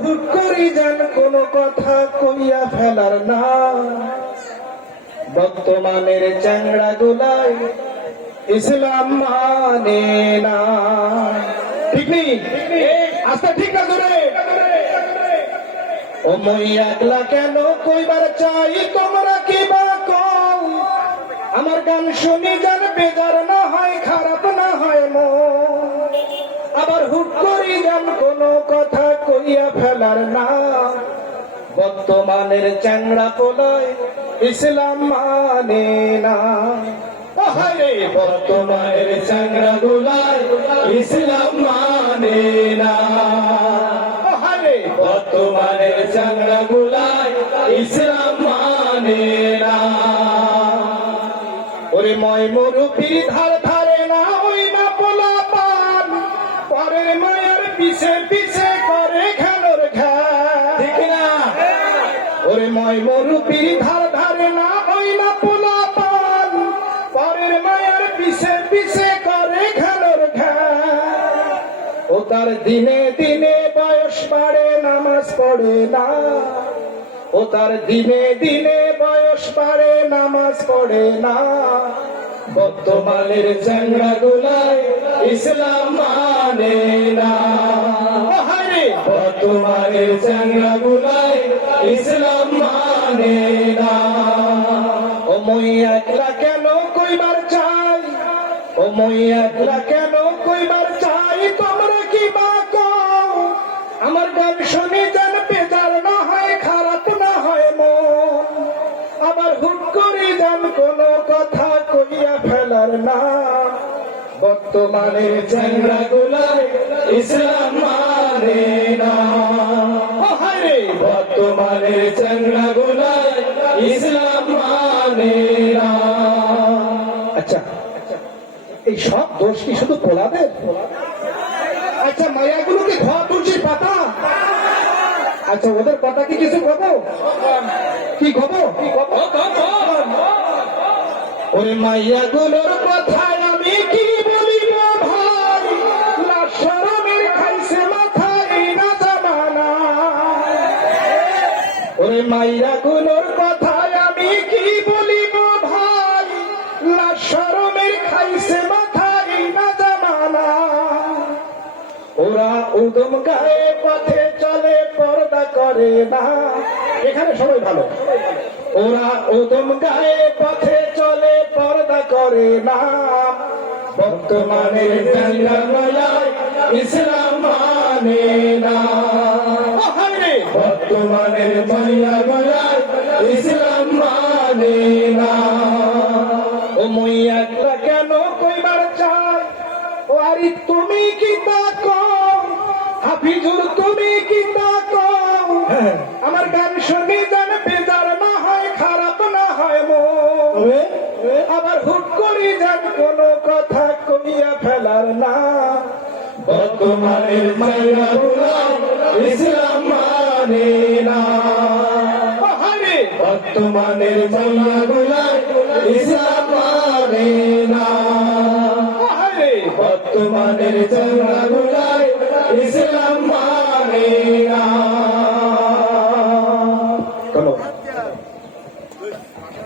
হুট করি যান কোন কথা কইয়া ফেলার না। বর্তমানের চ্যাংড়া গুলাই ইসলাম মানে না। ঠিক নেই? আস্তে ঠিক না ধরে? ও মই কেন কইবার চাই? তোমরা কি বা কও? আমার গান শুনি যান বেজার না হয়, খারাপ না হয় মন। আবার হুট যান কোনো কথা কইয়া ফেলার না। বর্তমানের চ্যাংড়া পোলায় ইসলাম মানে না। বর্তমানের চ্যাংড়া গুলায় ইসলাম মানে না। বর্তমানের চ্যাংড়া গুলায় ইসলাম মানে না। ওরে ময় মরুপির ধার পিছে পিছে করে খেলোর ঠিক না ওরে ময় মরুপির ধার ধারে না ওই না পোলা পান পরের মায়ের পিছে পিছে করে খেলোর ও তার দিনে দিনে বয়স বাড়ে নামাজ পড়ে না। ও তার দিনে দিনে বয়স বাড়ে নামাজ পড়ে না। বর্তমানের চ্যাংড়া গুলায় ইসলাম মানে না। ইসলাম মানে একলা কেন কইবার একলা কেন কইবার তোমরা কি বা আমার না হয়, খারাপ না হয় করে যান কোনো কথা কইয়া না। বর্তমানে চ্যাংরা গুলায় ইসলাম মানে না। বর্তমানে চ্যাংরা গুলায় ইসলাম মানে আচ্ছা এই সব দোষ কি শুধু পোলাদের? আচ্ছা মায়াগুলো কি ঘর তুলসির পাতা। আচ্ছা ওদের কথা কি কিছু কব কি কব ওরে মাইয়াগুলোর কথায় আমি ওরে মাইয়াগুলোর কথায় আমি কি বলিব ভাই? লাশরমের খাইছে মাথায়, না জামানা। ওরা উদম গায়ে পথে চলে, পর্দা করে না। এখানে সবাই ভালো। ওরা উদম গায়ে পথে চলে, পর্দা করে না। বর্তমানে ইসলাম মানে না! বর্তমানের মহিলা গলায় ইসলাম মানে না। ও মই একলা কেন কইবার চাই? ও আরি তুমি কি তা হাফিজুর তুমি কি তা কও? আমার গান শুনে বেজার না হয় খারাপ না হয় মন। আবার হুট করি যেন কোনো কথা কইয়া ফেলার না। বর্তমানের মাইরা ইসলাম মানে! তোমাদের চলা গোলা ইসলাম মানে না। তোমাদের চলা গোলা ইসলাম মানে না।